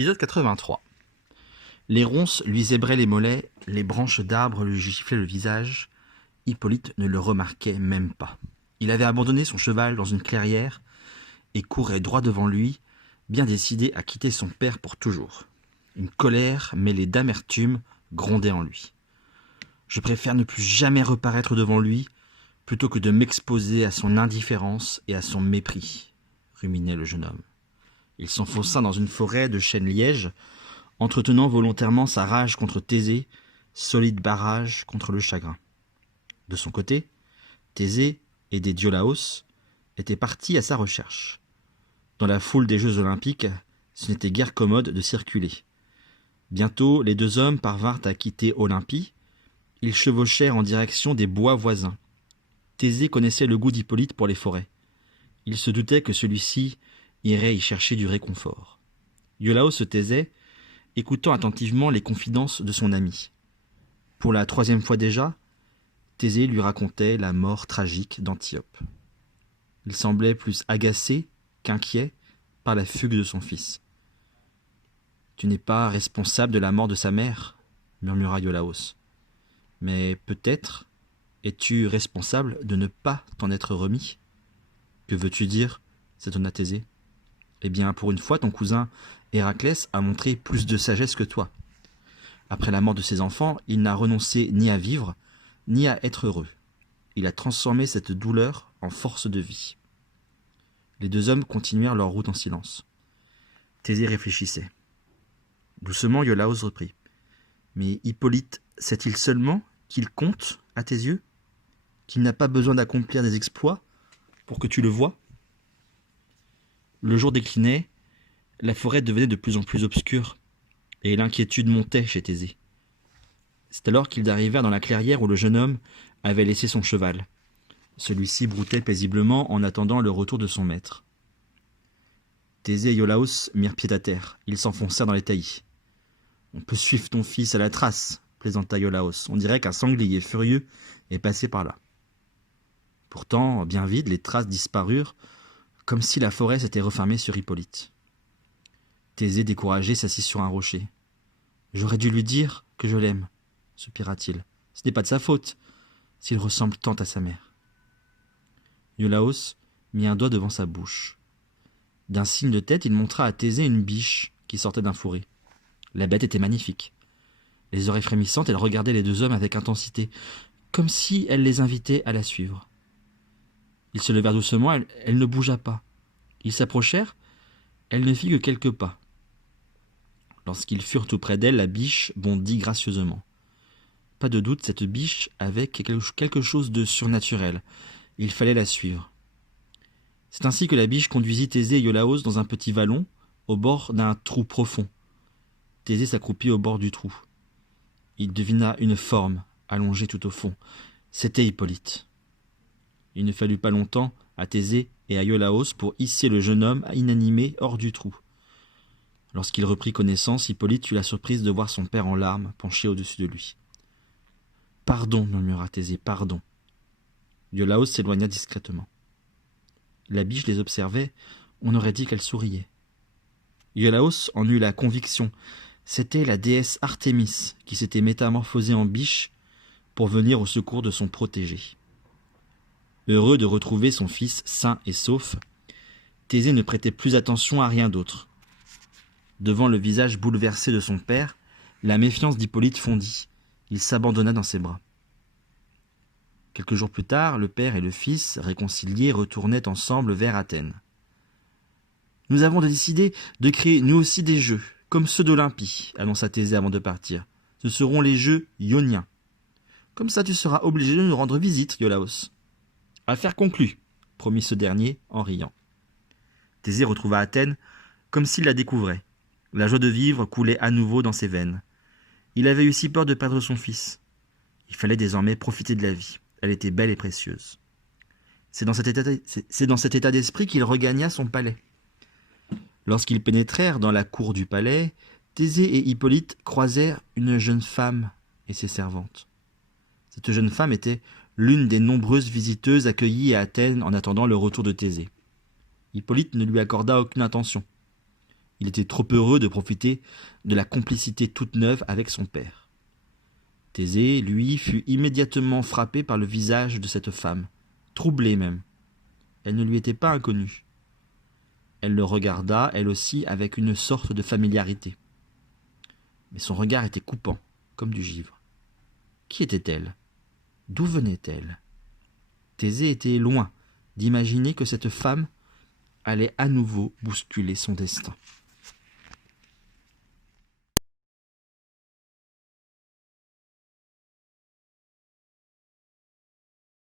Épisode 83. Les ronces lui zébraient les mollets, les branches d'arbres lui giflaient le visage. Hippolyte ne le remarquait même pas. Il avait abandonné son cheval dans une clairière et courait droit devant lui, bien décidé à quitter son père pour toujours. Une colère mêlée d'amertume grondait en lui. « Je préfère ne plus jamais reparaître devant lui, plutôt que de m'exposer à son indifférence et à son mépris, » ruminait le jeune homme. Il s'enfonça dans une forêt de chênes-lièges, entretenant volontairement sa rage contre Thésée, solide barrage contre le chagrin. De son côté, Thésée, aidé d'Iolaos, était parti à sa recherche. Dans la foule des Jeux olympiques, ce n'était guère commode de circuler. Bientôt, les deux hommes parvinrent à quitter Olympie. Ils chevauchèrent en direction des bois voisins. Thésée connaissait le goût d'Hippolyte pour les forêts. Il se doutait que celui-ci irait y chercher du réconfort. Iolaos se taisait, écoutant attentivement les confidences de son ami. Pour la troisième fois déjà, Thésée lui racontait la mort tragique d'Antiope. Il semblait plus agacé qu'inquiet par la fugue de son fils. « Tu n'es pas responsable de la mort de sa mère, » murmura Iolaos. « Mais peut-être es-tu responsable de ne pas t'en être remis. »« Que veux-tu dire ?» s'étonna Thésée. « Eh bien, pour une fois, ton cousin Héraclès a montré plus de sagesse que toi. Après la mort de ses enfants, il n'a renoncé ni à vivre, ni à être heureux. Il a transformé cette douleur en force de vie. » Les deux hommes continuèrent leur route en silence. Thésée réfléchissait. Doucement, Iolaos reprit. « Mais Hippolyte sait-il seulement qu'il compte à tes yeux? Qu'il n'a pas besoin d'accomplir des exploits pour que tu le voies ?» Le jour déclinait, la forêt devenait de plus en plus obscure, et l'inquiétude montait chez Thésée. C'est alors qu'ils arrivèrent dans la clairière où le jeune homme avait laissé son cheval. Celui-ci broutait paisiblement en attendant le retour de son maître. Thésée et Iolaos mirent pied à terre. Ils s'enfoncèrent dans les taillis. « On peut suivre ton fils à la trace, » plaisanta Iolaos. « On dirait qu'un sanglier furieux est passé par là. » Pourtant, bien vite, les traces disparurent, comme si la forêt s'était refermée sur Hippolyte. Thésée, découragé, s'assit sur un rocher. « J'aurais dû lui dire que je l'aime, » soupira-t-il. « Ce n'est pas de sa faute, s'il ressemble tant à sa mère. » Iolaos mit un doigt devant sa bouche. D'un signe de tête, il montra à Thésée une biche qui sortait d'un fourré. La bête était magnifique. Les oreilles frémissantes, elle regardait les deux hommes avec intensité, comme si elle les invitait à la suivre. Ils se levèrent doucement, elle ne bougea pas. Ils s'approchèrent, elle ne fit que quelques pas. Lorsqu'ils furent tout près d'elle, la biche bondit gracieusement. Pas de doute, cette biche avait quelque chose de surnaturel. Il fallait la suivre. C'est ainsi que la biche conduisit Thésée et Iolaos dans un petit vallon, au bord d'un trou profond. Thésée s'accroupit au bord du trou. Il devina une forme allongée tout au fond. C'était Hippolyte. Il ne fallut pas longtemps à Thésée et à Iolaos pour hisser le jeune homme inanimé hors du trou. Lorsqu'il reprit connaissance, Hippolyte eut la surprise de voir son père en larmes penché au-dessus de lui. « Pardon, » murmura Thésée, « pardon. » Iolaos s'éloigna discrètement. La biche les observait, on aurait dit qu'elle souriait. Iolaos en eut la conviction. C'était la déesse Artémis qui s'était métamorphosée en biche pour venir au secours de son protégé. Heureux de retrouver son fils sain et sauf, Thésée ne prêtait plus attention à rien d'autre. Devant le visage bouleversé de son père, la méfiance d'Hippolyte fondit. Il s'abandonna dans ses bras. Quelques jours plus tard, le père et le fils, réconciliés, retournaient ensemble vers Athènes. « Nous avons décidé de créer nous aussi des jeux, comme ceux d'Olympie, » annonça Thésée avant de partir. « Ce seront les jeux ioniens. Comme ça, tu seras obligé de nous rendre visite, Iolaos. »« Affaire conclue, » promit ce dernier en riant. Thésée retrouva Athènes comme s'il la découvrait. La joie de vivre coulait à nouveau dans ses veines. Il avait eu si peur de perdre son fils. Il fallait désormais profiter de la vie. Elle était belle et précieuse. C'est dans cet état d'esprit qu'il regagna son palais. Lorsqu'ils pénétrèrent dans la cour du palais, Thésée et Hippolyte croisèrent une jeune femme et ses servantes. Cette jeune femme était l'une des nombreuses visiteuses accueillies à Athènes en attendant le retour de Thésée. Hippolyte ne lui accorda aucune attention. Il était trop heureux de profiter de la complicité toute neuve avec son père. Thésée, lui, fut immédiatement frappé par le visage de cette femme, troublé même. Elle ne lui était pas inconnue. Elle le regarda, elle aussi, avec une sorte de familiarité. Mais son regard était coupant, comme du givre. Qui était-elle? D'où venait-elle? Thésée était loin d'imaginer que cette femme allait à nouveau bousculer son destin.